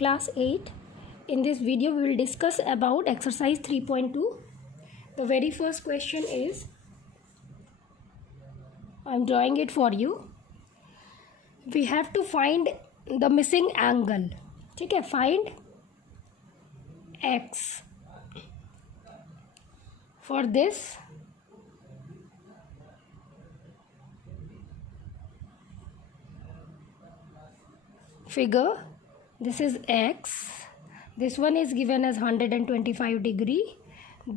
Class 8. In this video we will discuss about exercise 3.2. The very first question is, I am drawing it for you. We have to find the missing angle. ठीक है, find x. For this figure, this is x, this one is given as 125 degree,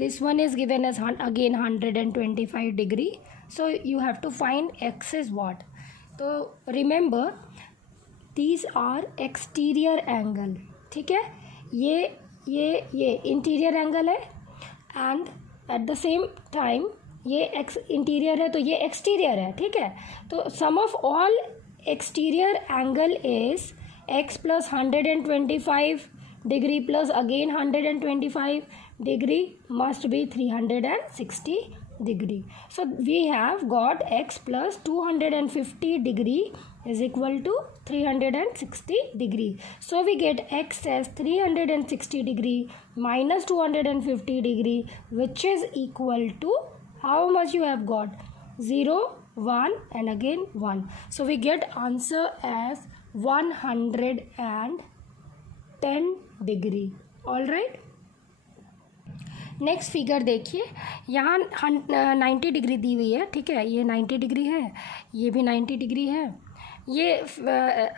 this one is given as again 125 degree. So you have to find x is what. So remember these are exterior angle. ठीक है, ये interior angle है and at the same time ये x interior है तो ये exterior है. ठीक है, तो sum of all exterior angle is x plus 125 degree plus again 125 degree must be 360 degree. So we have got x plus 250 degree is equal to 360 degree. So we get x as 360 degree minus 250 degree, which is equal to how much you have got? 0, 1 and again 1. So we get answer as 110 degree. All right. Next figure देखिए, यहाँ 90 degree दी हुई है. ठीक है, ये 90 degree है, ये भी 90 डिग्री है. ये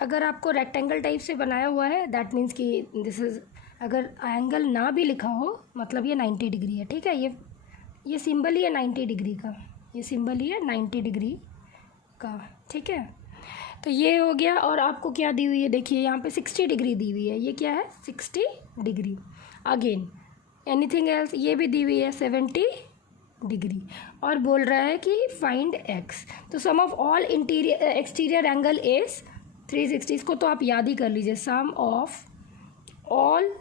अगर आपको रेक्टेंगल टाइप से बनाया हुआ है दैट मीन्स कि दिस इज़, अगर एंगल ना भी लिखा हो मतलब ये 90 डिग्री है. ठीक है, ये सिंबल ही है 90 डिग्री का, ये सिंबल ही है 90 डिग्री का. ठीक है, तो ये हो गया. और आपको क्या दी हुई है, देखिए यहाँ पे 60 डिग्री दी हुई है, ये क्या है 60 डिग्री. अगेन एनीथिंग एल्स, ये भी दी हुई है 70 डिग्री और बोल रहा है कि फाइंड एक्स. तो sum of all interior exterior angle is 360. इसको तो आप याद ही कर लीजिए, sum of all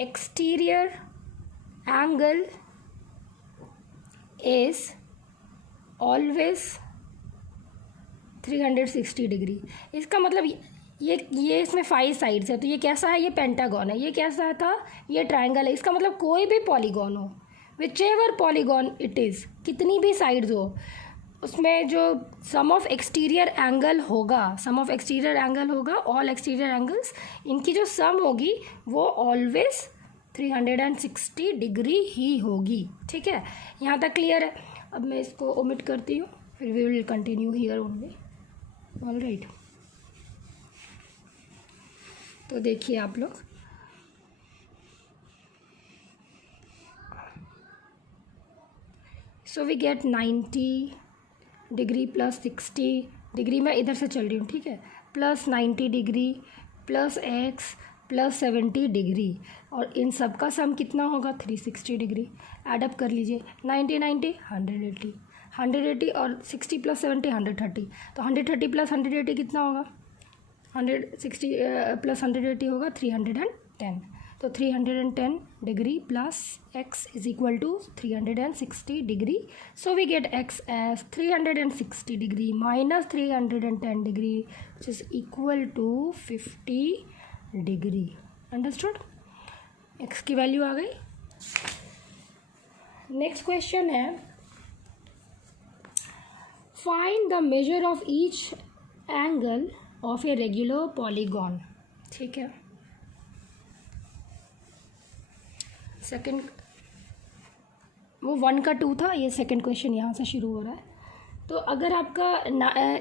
exterior angle is always 360 degree. इसका मतलब ये इसमें 5 साइड्स है, तो ये कैसा है, ये पेंटागन है. ये कैसा था, ये ट्रायंगल है. इसका मतलब कोई भी पॉलीगॉन हो, which ever polygon it is, कितनी भी साइड्स हो, उसमें जो सम ऑफ एक्सटीरियर एंगल होगा, ऑल एक्सटीरियर एंगल्स, इनकी जो सम होगी वो ऑलवेज 360 डिग्री ही होगी. ठीक है, यहाँ तक क्लियर है. अब मैं इसको ओमिट करती हूँ, फिर we will continue here only. All right, तो देखिए आप लोग, so we get 90 degree plus 60 degree, मैं इधर से चल रही हूँ. ठीक है, plus 90 degree plus x plus 70 degree, और इन सब का सम कितना होगा 360 डिग्री. एडअप कर लीजिए, 90 90 180, 180 और 60 प्लस 70 130. तो 130 प्लस 180 कितना होगा, 160 प्लस 180 होगा 310. तो 310 degree plus x is equal to 360 degree. So we get x as 360 degree minus 310 degree which is equal to 50 degree. Understood, x की वैल्यू आ गई. नेक्स्ट क्वेश्चन है, find the measure of each angle of a regular polygon. ठीक है, second, वो 1 का 2 था, ये सेकंड क्वेश्चन यहाँ से शुरू हो रहा है. तो अगर आपका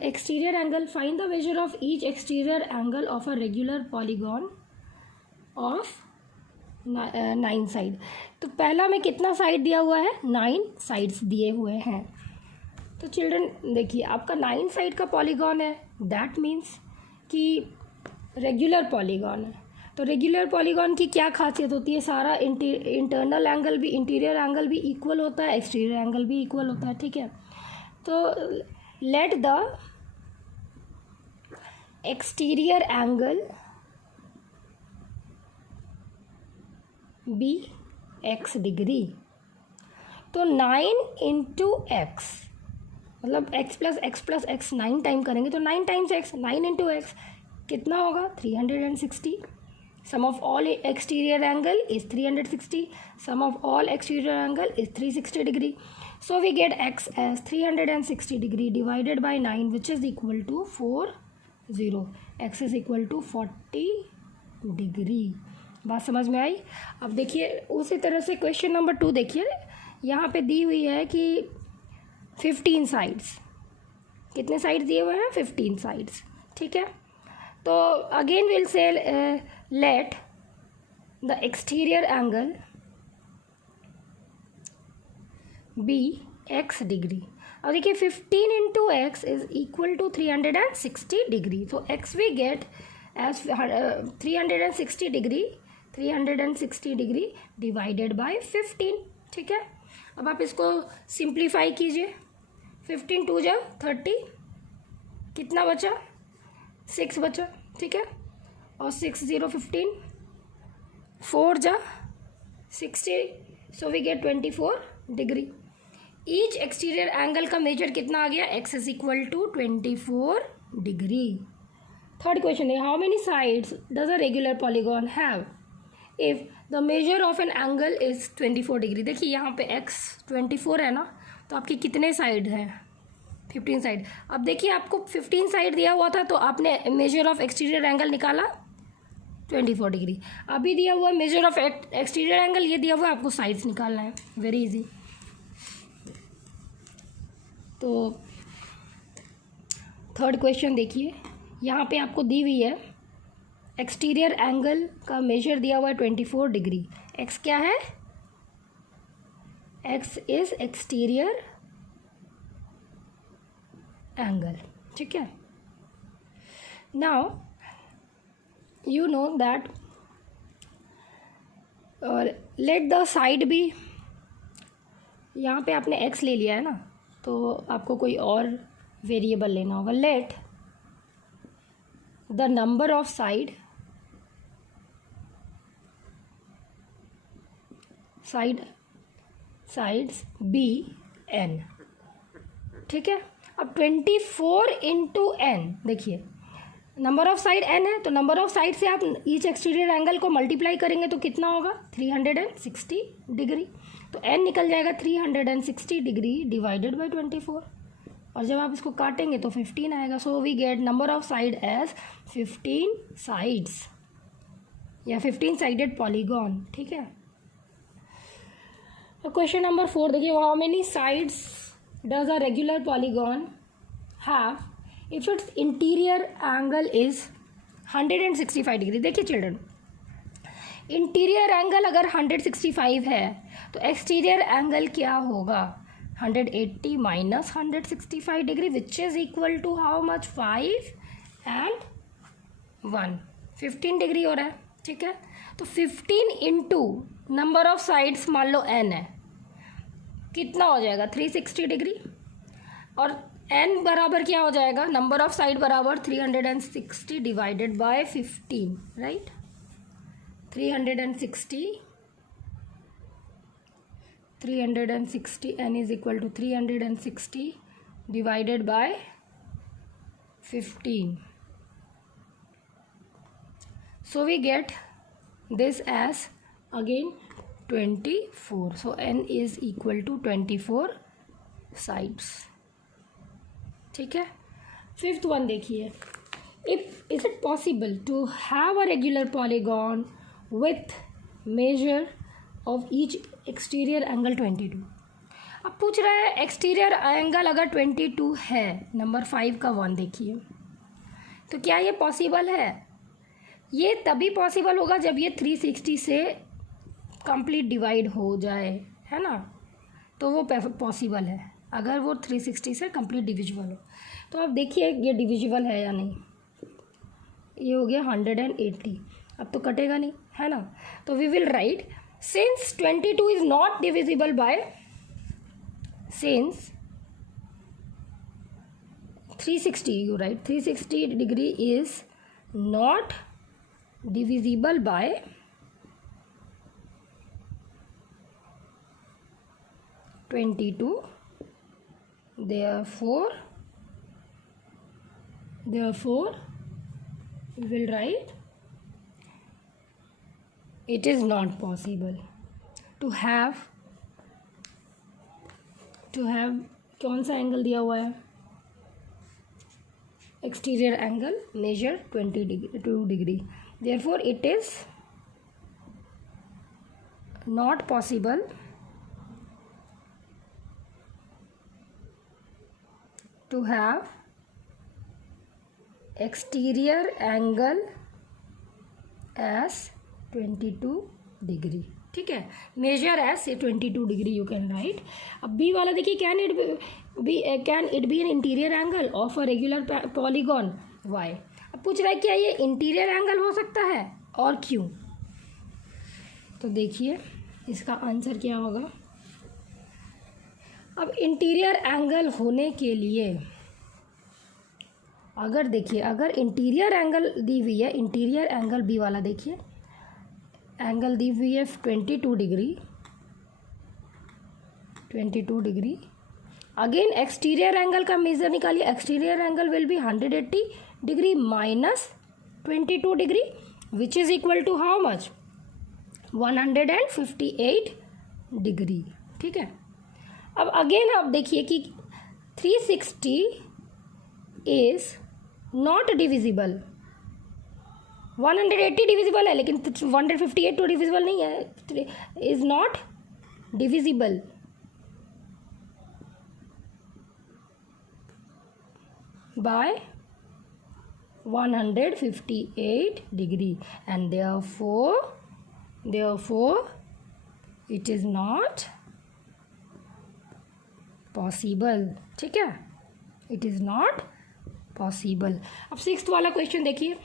exterior angle, find the measure of each exterior angle of a regular polygon of 9 side. तो पहला में कितना साइड दिया हुआ है, 9 साइड्स दिए हुए हैं. तो चिल्ड्रन देखिए, आपका 9 साइड का पॉलीगॉन है, दैट मीन्स कि रेगुलर पॉलीगॉन है. तो रेगुलर पॉलीगॉन की क्या खासियत होती है, सारा इंटरनल एंगल भी, इंटीरियर एंगल भी इक्वल होता है, एक्सटीरियर एंगल भी इक्वल होता है. ठीक है, तो let the exterior angle be x degree. तो 9 इंटू एक्स, मतलब x plus x plus x 9 time करेंगे तो 9 टाइम्स x, 9 इंटू एक्स कितना होगा 360. Sum of all exterior angle is 360. Sum of all exterior angle is 360 degree. So we get x as 360 degree divided by 9, which is equal to 40. x is equal to 40 degree. बात समझ में आई. अब देखिए उसी तरह से क्वेश्चन नंबर 2 देखिए. यहाँ पे दी हुई है कि 15 साइड्स. कितने साइड्स दिए हुए हैं? 15 साइड्स. ठीक है. तो again will say let the exterior angle be x degree. अब देखिए 15 into x is equal to 360 degree. तो x we get as 360 degree. 360 degree divided by 15. ठीक है. अब आप इसको सिंप्लीफाई कीजिए. 15 टू जा 30, कितना बचा? 6 बचा. ठीक है. और 6 0 15, 4 जा 60. So we get 24 degree. Each exterior angle का मेजर कितना आ गया? x is equal to 24 degree. Third question है, how many sides does a regular polygon have if the measure of an angle is 24 degree. देखिए यहाँ पे x 24 है ना, तो आपके कितने साइड हैं? 15 साइड. अब देखिए आपको 15 साइड दिया हुआ था, तो आपने मेजर ऑफ एक्सटीरियर एंगल निकाला 24 डिग्री. अभी दिया हुआ मेजर ऑफ एक्सटीरियर एंगल, ये दिया हुआ आपको साइड्स निकालना है. Very easy. तो थर्ड क्वेश्चन देखिए, यहाँ पे आपको दी हुई है एक्सटीरियर एंगल का मेजर दिया हुआ है 24 डिग्री. x क्या है? x is exterior angle. ठीक है. Now you know that let the side be. यहाँ पे आपने x ले लिया है ना, तो आपको कोई और वेरिएबल लेना होगा. Let the number of sides be n. ठीक है. अब 24 इंटू एन, देखिए नंबर ऑफ साइड n है, तो नंबर ऑफ साइड से आप ईच एक्सटीरियर एंगल को मल्टीप्लाई करेंगे तो कितना होगा? 360 डिग्री. तो n निकल जाएगा 360 डिग्री डिवाइडेड बाय 24. और जब आप इसको काटेंगे तो 15 आएगा. So we get number of side as 15 sides या 15 साइडेड पॉलीगॉन. ठीक है. क्वेश्चन नंबर 4 देखिए, how many sides does a regular polygon have if its interior angle is 165 degree. देखिए चिल्ड्रन, इंटीरियर एंगल अगर 165 है तो एक्सटीरियर एंगल क्या होगा? 180 minus 165 degree, which is equal to how much? 5 and 1, 15 degree हो रहा है. ठीक है. तो 15 इंटू नंबर ऑफ साइड्स मान लो n है, कितना हो जाएगा? 360 डिग्री. और n बराबर क्या हो जाएगा? नंबर ऑफ साइड बराबर 360 divided by 15. Right. 360 n is equal to 360 divided by 15. So we get this as again 24. So n is equal to 24 sides. ठीक है. फिफ्थ वन देखिए, is it possible to have a regular polygon with measure of each exterior angle 22. अब पूछ रहा है exterior angle अगर 22 है, number 5 का 1 देखिए, तो क्या ये पॉसिबल है? ये तभी पॉसिबल होगा जब ये 360 से कंप्लीट डिवाइड हो जाए, है ना, तो वो पॉसिबल है. अगर वो 360 से कंप्लीट डिविजिबल हो. तो अब देखिए ये डिविजिबल है या नहीं. ये हो गया 180. अब तो कटेगा नहीं, है ना. तो we will write since 22 is not divisible by, since 360, you write 360 degree is not divisible by 22, therefore we will write it is not possible to have कौन सा एंगल दिया हुआ है, exterior angle measure 2 degree, therefore it is not possible to have exterior angle as 22 degree. ठीक है, measure as 22 degree you can write. अब B वाला देखिए, can it be an interior angle of a regular polygon, why. अब पूछ रहा है क्या ये इंटीरियर एंगल हो सकता है और क्यों। तो देखिए इसका आंसर क्या होगा। अब इंटीरियर एंगल होने के लिए अगर देखिए, अगर इंटीरियर एंगल दी हुई है, इंटीरियर एंगल बी वाला देखिए, एंगल दी हुई है 22 डिग्री। अगेन एक्सटीरियर एंगल का मेजर निकालिए, exterior angle will be 180 degree minus 22 degree which is equal to how much, 158 degree. ठीक है, अब अगेन आप देखिए कि 360 इज नॉट डिविजिबल, 180 डिविजिबल है लेकिन 158 तो डिविजिबल नहीं है, is not divisible. By 158 degree and therefore it is not possible। ठीक है, it is not possible। अब 6th वाला क्वेश्चन देखिए,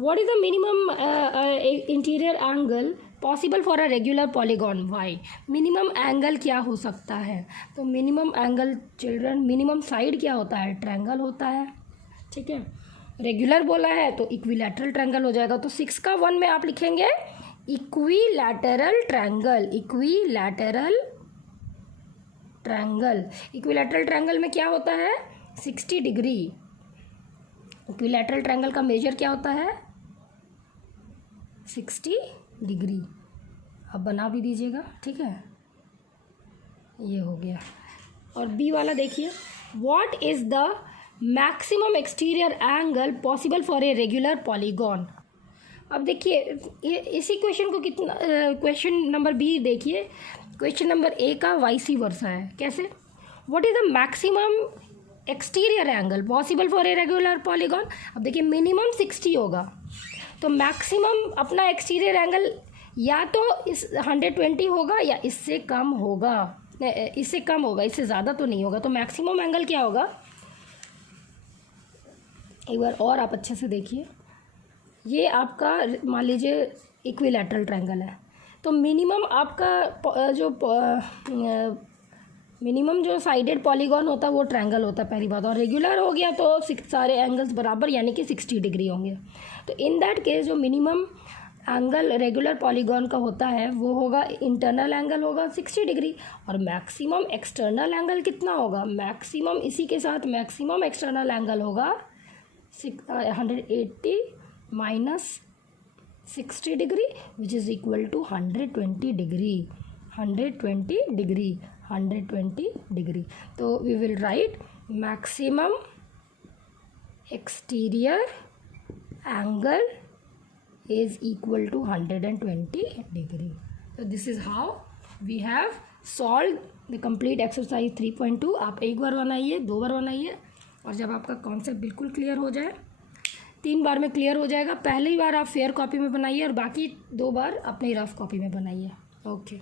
what is the minimum interior angle possible for a regular polygon, y। Minimum angle क्या हो सकता है, तो minimum angle children, minimum side क्या होता है, ट्रायंगल होता है। ठीक है, रेगुलर बोला है तो इक्विलैटरल ट्रायंगल हो जाएगा। तो 6 का 1 में आप लिखेंगे equilateral triangle, equilateral triangle. Equilateral triangle में क्या होता है, 60 डिग्री। इक्विलैटरल ट्रायंगल का मेजर क्या होता है, 60 डिग्री। अब बना भी दीजिएगा। ठीक है, ये हो गया। और बी वाला देखिए, what is the maximum exterior angle possible for a regular polygon. अब देखिए ये इसी क्वेश्चन को कितना, क्वेश्चन नंबर बी देखिए, क्वेश्चन नंबर ए का वाइसी वर्सा है। कैसे, what is the maximum exterior angle possible for a regular polygon. अब देखिए मिनिमम 60 होगा, तो मैक्सिमम अपना एक्सटीरियर एंगल या तो इस 120 होगा या इससे कम होगा, इससे ज़्यादा तो नहीं होगा। तो मैक्सिमम एंगल क्या होगा, एक बार और आप अच्छे से देखिए। ये आपका मान लीजिए इक्विलैटरल ट्रायंगल है, तो मिनिमम आपका मिनिमम जो साइडेड पॉलीगॉन होता है वो ट्रायंगल होता है, पहली बात। और रेगुलर हो गया तो सारे एंगल्स बराबर यानी कि 60 डिग्री होंगे। तो इन दैट केस जो मिनिमम एंगल रेगुलर पॉलीगॉन का होता है वो होगा, इंटरनल एंगल होगा 60 डिग्री, और मैक्सिमम एक्सटर्नल एंगल कितना होगा, मैक्सिमम इसी के साथ मैक्सिमम एक्सटर्नल एंगल होगा 180 minus 60 degree which is equal to 120 degree, 120 degree. तो we will write maximum exterior angle is equal to 120 degree। So this is how we have solved the complete exercise 3.2। आप एक बार बनाइए, 2 बार बनाइए, और जब आपका concept बिल्कुल क्लियर हो जाए, 3 बार में क्लियर हो जाएगा। पहली बार आप फेयर कॉपी में बनाइए और बाकी 2 बार अपनी रफ कॉपी में बनाइए। ओके।